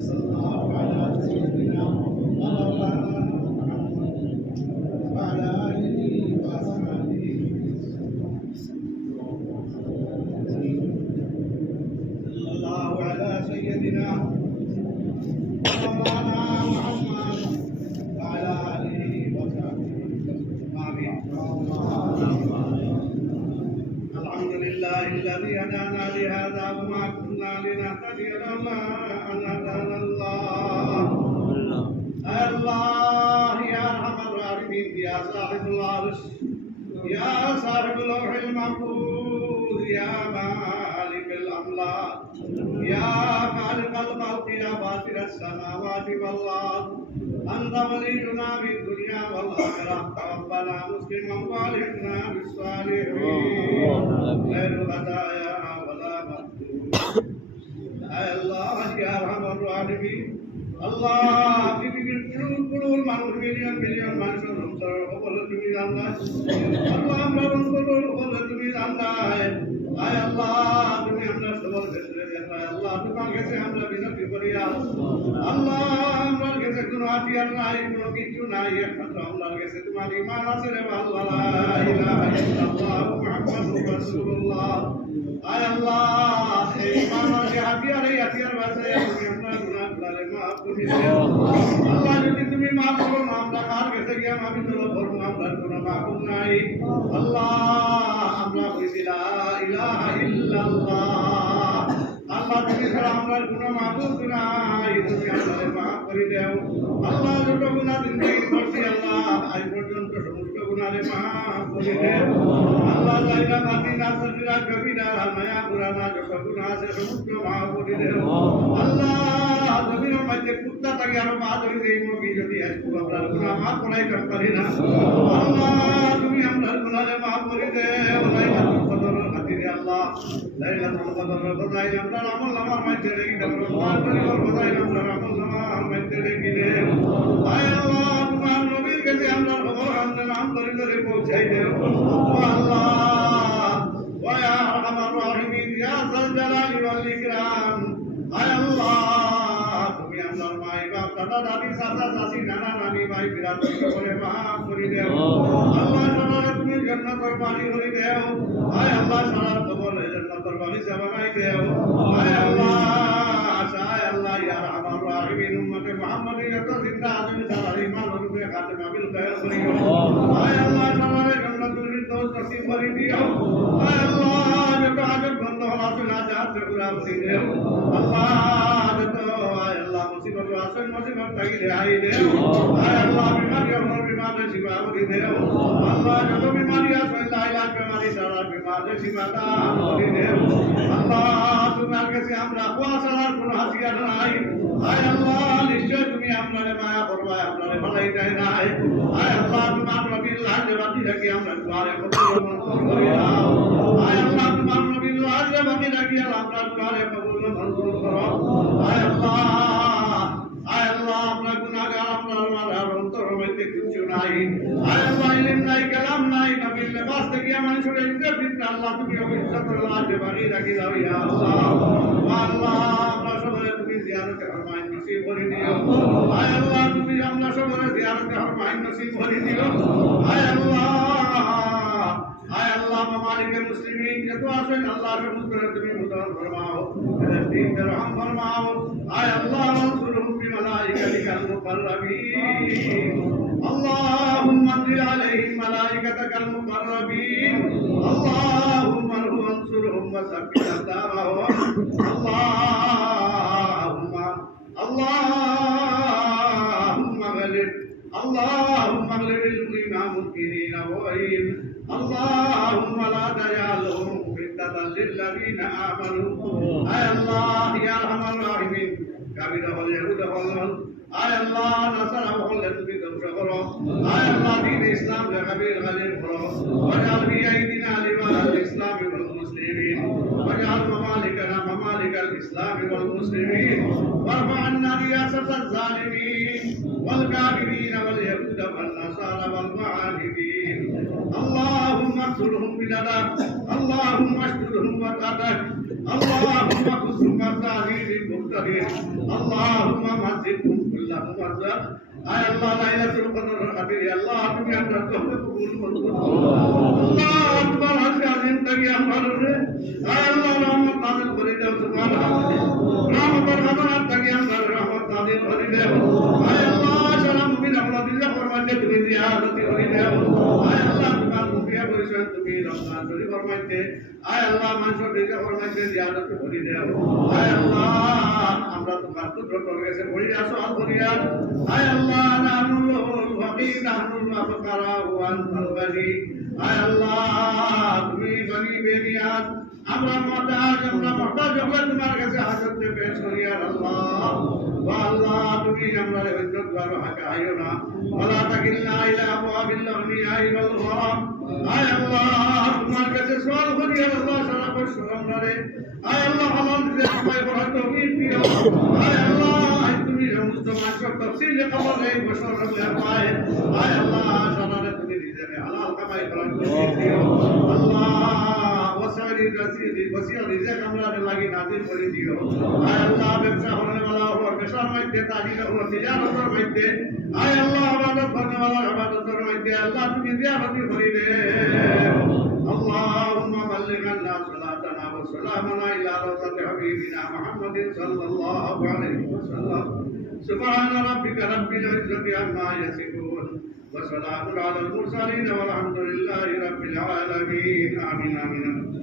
صلى الله على سيدنا مولانا محمد وعلى آله وأصحابه صلى الله على سيدنا مولانا محمد وعلى آله وصحبه آمين. الحمد لله الذي هدانا لهذا وما كنا لنهتدي لولا أن هدانا الله. الله يا أرحم الراحمين يا صاحب العرش يا صاحب اللوح المحفوظ يا مالك الأملاك يا خالق الخلق يا فاطر السماوات والأرض أنت ولينا في الدنيا والآخرة ربنا مسلما والحقنا بالصالحين غير الخطايا ولا مكتوب. يا الله يا أرحم الراحمين Allah pipipir pulul manur milion মানুষের অন্তর বলে তুমি আল্লাহ আল্লাহ আমরা অন্তর বলে তুমি আল্লাহ আয় আল্লাহ তুমি আমরা সবার ক্ষেত্রে আল্লাহ তোমার কাছে আমরা বিনতি করি আল্লাহ আমার কাছে কোনো হাতিয়ার নাই কোনো কিছু নাই একমাত্র আল্লাহর কাছে তোমার ঈমান আছে রে আল্লাহ লা ইলাহা ইল্লাল্লাহ মুহাম্মাদুর রাসূলুল্লাহ আয় আল্লাহ এই ঈমানের হাতিয়ার বাসে তুমি আমরা গুনাহ করে মাফ করে দাও আল্লাহ যদি তুমি মাফ করো না আমরা কার কাছে গিয়ে মাফি চাইবো বলবো আমরা কোনো মাফ নাই আল্লাহ আমরা কইছি লা ইলাহা ইল্লাল্লাহ আল্লাহ তুমি ছাড়া আমরা কোনো মাফ নাই তুমি আমাদের মাফ করে দাও আল্লাহ যত গুনাহ জিন্দেগি করছি আল্লাহ আজ পর্যন্ত সমস্ত গুনাহে মাফ করে দাও আল্লাহ লাইলা মাদিনা সজরা কবিরা মায়া পুরানা যত গুনাহ আছে সমস্ত মাফ করে দাও আল্লাহ জমির মধ্যে কুত্তা থাকে আর মা ধরে দেই মুখি যদি আজকে আমরা গুনাহ মাফ করাই করতে পারি না আল্লাহ তুমি আমাদের গুনাহে মাফ করে দাও লাইলাতুল কদরের খাতিরে আল্লাহ লাইলাতুল কদরের বদাই আমরা আমল নামার মধ্যে রেখে দাও মার বদাই আমরা আমল নামার মধ্যে রেখে দাও আয় আল্লাহ তোমার নবীর কাছে আমরা খবর আমরা নাম ধরে পৌঁছাই দাও আল্লাহ ওয়া ইয়া আরহামার রাহিমিন ইয়া যাল জালালি ওয়াল ইকরাম আয় আল্লাহ তুমি আমার মাই বাপ দাদা দাদি চাচা চাচি নানা নানি ভাই বিরাট করে মাফ করে দাও আল্লাহ সারা তুমি জান্নাতের বাড়ি করে দাও আয় আল্লাহ সারা কবর জান্নাতের বাগিচা বানাই দাও আয় আল্লাহ ইয়া আরহামার রাহিমিন উম্মতে মুহাম্মাদি যত জিন্দা আছেন সারা ঈমান রূপে খাতেমা বিল খায়র করিও আয় আল্লাহ সারা জান্নাতুল ফিরদৌস নসিব করে দিও আয় আল্লাহ যত আজব বন্ধ হওয়া আছে আজ পুরা করে দাও আল্লাহ যত আয় আল্লাহ মুসিবত আসেন মুসিবত থেকে রেহাই দাও আয় আল্লাহ বিমারি আমার বিমারে শিফা করে দাও আল্লাহ যত বিমারি আছে লাইলাত বিমারি সারা বিমারে শিফা দান করে দাও আল্লাহ তোমার কাছে আমরা কোয়াসার কোন হাতিয়ার নাই আয় আল্লাহ নিশ্চয় তুমি আপনারে মায়া করবা আপনারে ভালাই দেয় নাই আয় আল্লাহ তোমার নবীর লাজে বাকি রাখি আমরা দুয়ারে কবুল মঞ্জুর করে দাও আয় আল্লাহ তোমার নবীর লাজে বাকি রাখি আমরা দুয়ারে কবুল মঞ্জুর করো আয় আল্লাহ আমরা গুনাহগার আপনার অন্তর মধ্যে কিছু নাই আয় আল্লাহ ইলম নাই কালাম নাই নবীর লেবাস থেকে মানুষের ইজ্জত দিতে আল্লাহ তুমি ইজ্জতের লাজে বাকি রাখি দাও ইয়া আল্লাহ আল্লাহ আমরা সবাই তুমি জিয়ারতে ফরমাইন নসিব করে দিও আয় আল্লাহ তুমি আমরা সবাই জিয়ারতে ফরমাইন নসিব করে দিও আয় আল্লাহ মামালিকের মুসলিমিন যত আছেন আল্লাহ রহমত করে তুমি মুদার ফরমাও দিন রহম ফরমাও আয় আল্লাহ মানসুরহুম বিমালাইকাতিকাল মুকাররাবিন اللهم انزل عليهم ملائكتك المقربين اللهم انصرهم وثبت اقدامهم اللهم اغلب المنكرين والمنكرين اللهم لا تجعلهم فتنة للذين آمنوا أي الله يا أرحم الراحمين كبير اليهود والله أي الله نصر وخلد بكم شكرا أي الله دين الإسلام كبير غليل فرا واجعل في أيدينا لواء الإسلام والمسلمين واجعل ممالكنا ممالك الإسلام والمسلمين وارفع عنا رياسة الظالمين والكافرين واليهود والنصارى والمعاندين اللهم اقتلهم بلدا اللهم اشترهم وقتك اللهم ثم التأخير المبتغين اللهم مزقهم كل ممزق আয় আল্লাহ লাইলাতুল কদর আদি আল্লাহ তুমি আমরা তওবা কবুল করো আল্লাহ আকবার আযান তাকি আমারে আয় আল্লাহ রহমত নাযিল করে দাও সুবহানাল্লাহ রহমতের খাজানা তাকি আমরা রহমত নাযিল করে দাও আয় আল্লাহ সালাম মুমিন আমরা দিল্লাহ ফরমাতে তুমি জিয়ারত করে দাও আয় আল্লাহ তোমার মুফিয়া পরিষদ তুমি রমজান শরীফ ফরমাইতে আয় আল্লাহ মানসুর দিকে ফরমাইতে জিয়ারত করে দাও আয় আল্লাহ আমরা তোমার কুদরতের কাছে বলি আসো আর করিয়া আয় আল্লাহ নাহুল ফাকির নাহুল ফাকারা ওয়া আনতাল গানি আয় আল্লাহ তুমি গনি বেনিয়াত আমরা মুহতাজ আমরা তোমার কাছে হাজত পেশ করি আর আল্লাহ ওয়া আল্লাহ তুমি আমরা ইজ্জত করো হাকে আইও না ওয়ালা তাকিলনা ইলা আবওয়াবিল আগনিয়াই ওয়াল গরাম আয় আল্লাহ তোমার কাছে সওয়াল করি আর আল্লাহ সারা কষ্ট আমরা রে আয় আল্লাহ হালাল রিজিক কামাই করার তৌফিক দিও আয় আল্লাহ তুমি সমস্ত মানুষের তাফসীর কবর এই বছর রাখলে পায় আয় আল্লাহ সারা তুমি রিজিক হালাল কামাই করার তৌফিক দিও আল্লাহ ওয়াসারি রাসিদি ওয়াসিয়া রিজিক আমরা লাগি নাযিল করে দিও আয় আল্লাহ ব্যবসা করনে वाला हो ব্যবসার মধ্যে তাজিল ও তিজারতের মধ্যে আয় আল্লাহ ইবাদত করনে वाला ইবাদতের মধ্যে আল্লাহ তুমি জিয়ারত করে দে اللهم بلغنا صلاتنا وسلامنا إلى روضة حبيبنا محمد صلى الله عليه وسلم سبحان ربك رب العزة عما يصفون وسلام على المرسلين والحمد لله رب العالمين آمين آمين